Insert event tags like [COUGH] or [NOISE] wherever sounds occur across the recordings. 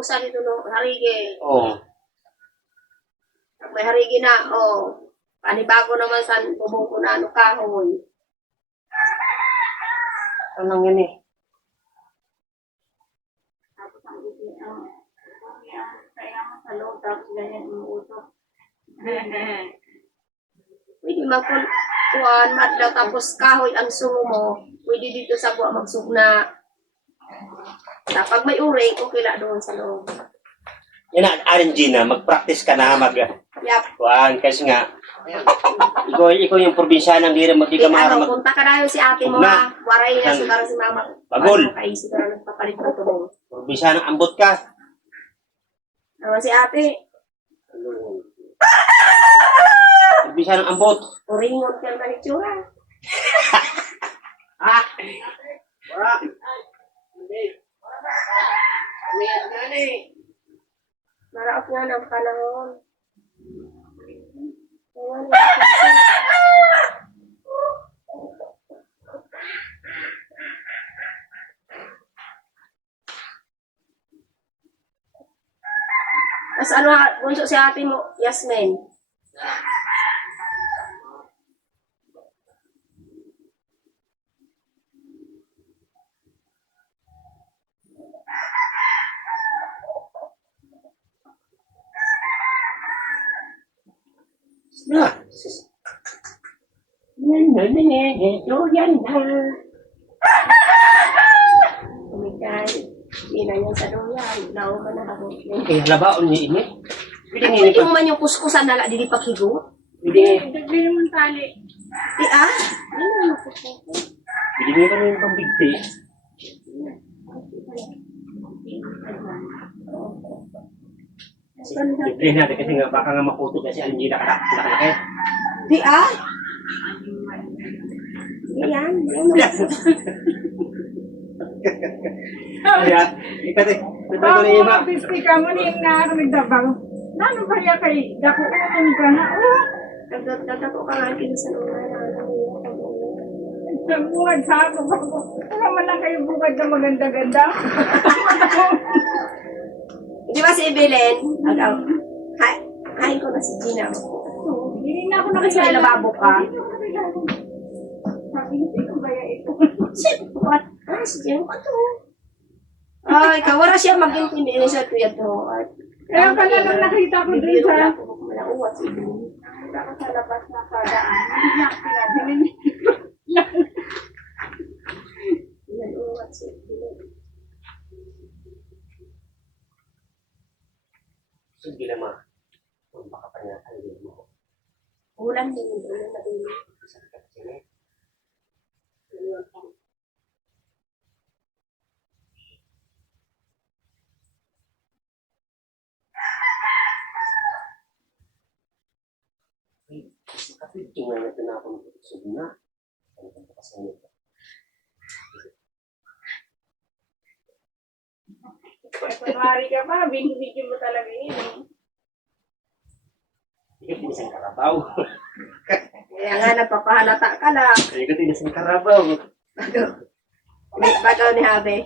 oh. Pabuhusan ito no, harigi. Oo. Pag may harigi na, oh. Panibago naman sa bubong ko na ano kahoy. Ano lang yan eh. Tapos ang isi, ang kaya mo sa loob, tapos ganyan utok. [LAUGHS] Pwede magkul kuhan, madlaw, tapos kahoy ang sungo mo. Pwede dito sa buwa magsugna. Kapag may okay lang doon sa loob. Yan na, Aaron Gina, mag-practice ka na mag... Yap. Kuhan, kasi nga, ikaw, ikaw yung probinsya ng dira, mag di Di ka ano, mag... punta ka na yun si ate mo ha. Waray na Yan. siguro si mama. Bagol. Ano, Kay siguro nagpapalit ng tubong. Probinsya ng ambot ka. Ano si ate? Probinsya ng ambot. Uringon ka na itsura. [LAUGHS] Ah! Wala. Hindi. Umiyak na eh. Maraot nga ng panahon. Ewan, Tapos ano, bunso si ate mo, Yasmin. Na. Na na, ito yan na. Umigay. Hindi na yan sa doyan. Lao ka na ako. Eh, labaon niya ini. Pwede nga Pwede mo man yung kuskusan na di paghigo. Pwede. Dagli naman tali. Di ah? Ano yung kuskusan? Pwede nga kami yung pambigti. Pwede natin kasi nga baka nga makuto kasi ang hindi nakalaki. Di ah? Yan. Kaya, ikati, ito Bago na iba. mga pisti ka mo ni na nagdabang. Nano ba ya kay dako umun ka na? Oh, Dagdag ko ka nga kinsan mo bungad sa ako. Wala man lang kayo bungad na maganda-ganda. [LAUGHS] Di ba si Evelyn? Agaw. Hi. Hi ko na si Gina. Hindi na ako Kasi nakilala. lababo ka. Sabi niya, ito ba ya ito? Shit! What? Ah, si Gina to. Ay, kawara siya mag-intindi na siya tuya to. Kaya pala nung nakita ko dun sa... malauwat si sa labas na kadaan. Hindi niya ako pinabili. Malauwat si Evelyn. Sige naman. Kung baka pa niya tayo mo. Ulan din yung ulan na ulan. Kapit tingnan natin na ako ng putusog na. Ano kang pakasan nito? Kunwari ka pa, binibigyan mo talaga yun. eh. Ikaw tinisang karabaw. Kaya nga nagpapahalata ka lang. Ikaw tinisang karabaw. May bagaw ni Habe.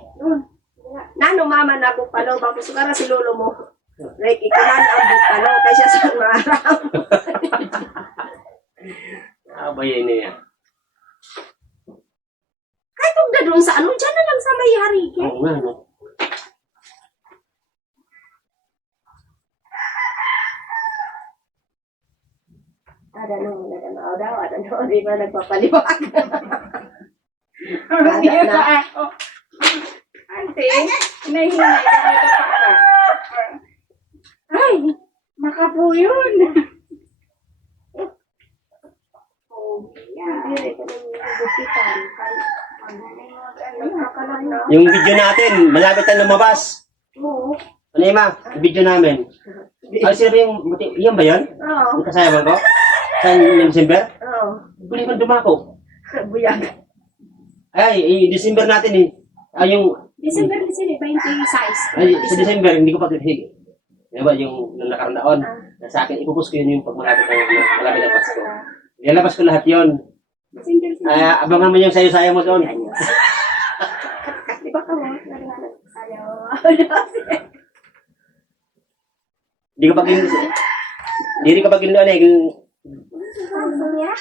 Nano mama na bupalo ba kusugara si lolo mo. Like ikulan ang bupalo kay siya sa araw. [LAUGHS] Ah, bayan niya. Kahit kung doon sa ano, dyan na lang sa may harigi. Oo nga, no? Ada nung naganaw daw, ada nung di ba nagpapaliwag. Hindi Bata na. sa ako. Ante, nahinay ka na ka. Ay, makapo yun. Oh, yan. Hindi ka nang gupitan. Kahit magaling mag ano, kakalang na. Yung video natin, malapit na lumabas. Oo. Ano yung ma? Yung video namin. Sino ba yung, yan ba yun? Oo. Yung kasama ko? Saan yung December? Oo. Huli ko dumako. [LAUGHS] Buyag. Ay, yung December natin eh. Ay, yung, December kasi 26. ay, sa December, hindi ko pa kasi, Di ba, yung nung nakarang taon, na sa akin, ipupus ko yun yung pag malapit na, malapit na Pasko. Ilalabas ko lahat yun. Ay, abangan mo yung sayo-sayo mo doon. Yan yun. [LAUGHS] baka mo. Ayaw. [LAUGHS] Hindi ka pag Hindi rin ka pag ano eh. Ano niya?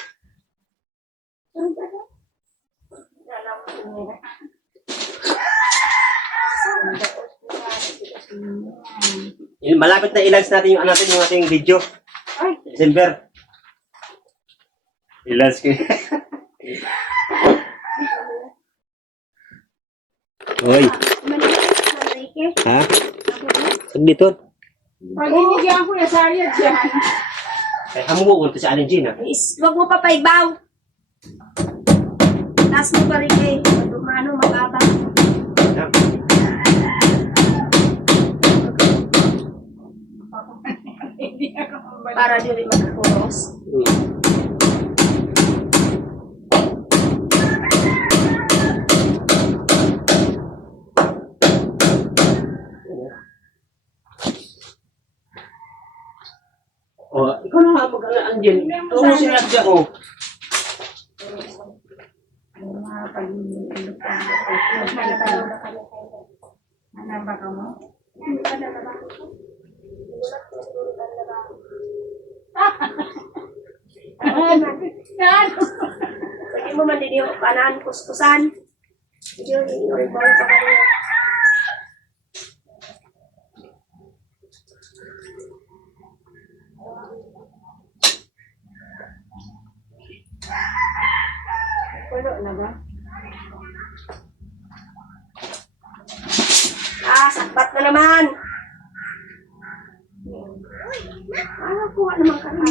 yung Malapit na ilans natin yung ano natin yung ating video. Ay. December. Ilans ko. [LAUGHS] Hoy, Manrike. ha? Saan dito? Pag inigyan ko na sayad yan. Ay, hamuwo ko sa Allen Gina. Is, wag mo papaibaw. Taas mo pa rin eh. Dumano, mababa. Para di rin magkuros. Ko. Mga pag-iilip ko. Ano ba ka mo? Ano? Pwede mo man din yung kanan, kuskusan. Yun, yung report sa kanila. Pulo na ba? Ah, sakpat na naman. Ah, kuha naman ka na.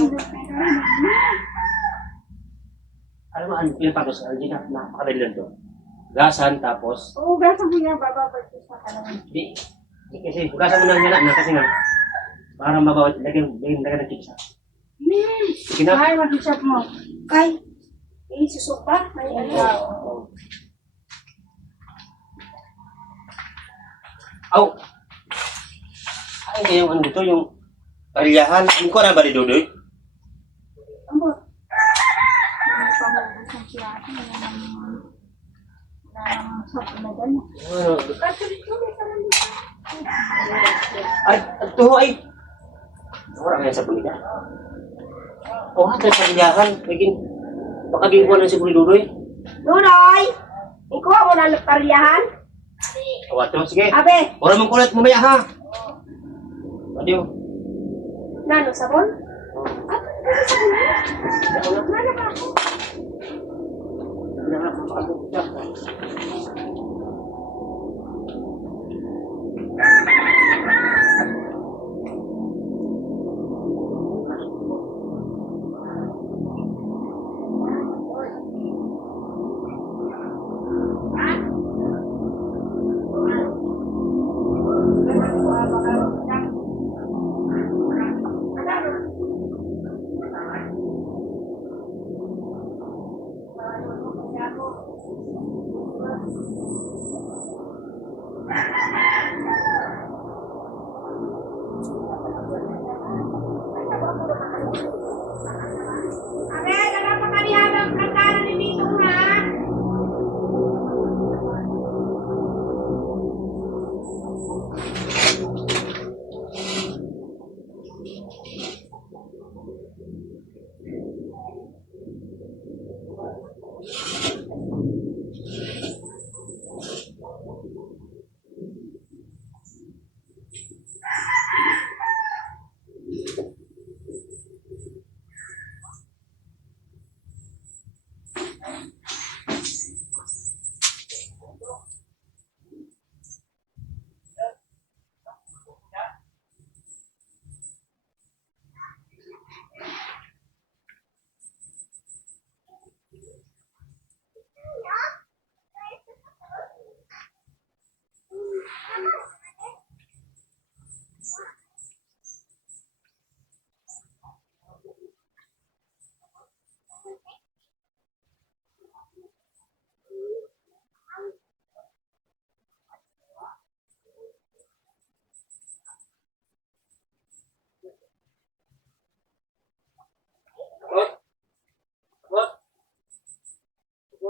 Alam mo, ano pinapatos sa Allen Gina? Napakadali to. Gasan, tapos, Oo, gasa mo yan. Bababalik ko sa kanan. di, di kasi, gasan mo na niya na kasi nga, para mabawat, lagyan, lagyan, lagyan ng ha. Sige na. Ay, mag-isap mo. Ay, eh, susok pa. May ano. Aw! Ay, kaya yung ano dito, yung kaliyahan. Yung ko na ba Dodoy? Amo. Ano? Ay, ito ay! Wala kaya sa pulita. O, ha, kaya sa kaliyahan. Laging, baka ko na si Buli Dodoy. Nunoy! Ikuha mo na ng karyahan. O, ato, sige. Abe, Wala mong kulat mamaya ha. Adiyo. nano, sabon? Abe, [LAUGHS]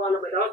Kung ano ba ito?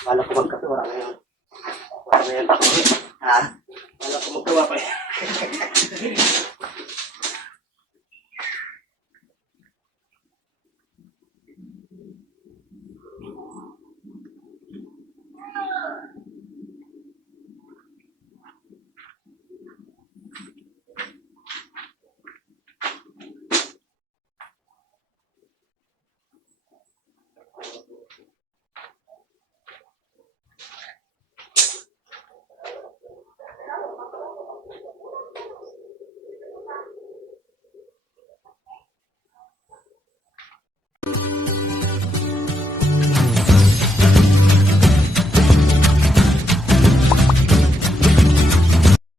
Kala ko magkape, wala na yun. Wala. Ha? Kala ko magkawa pa eh.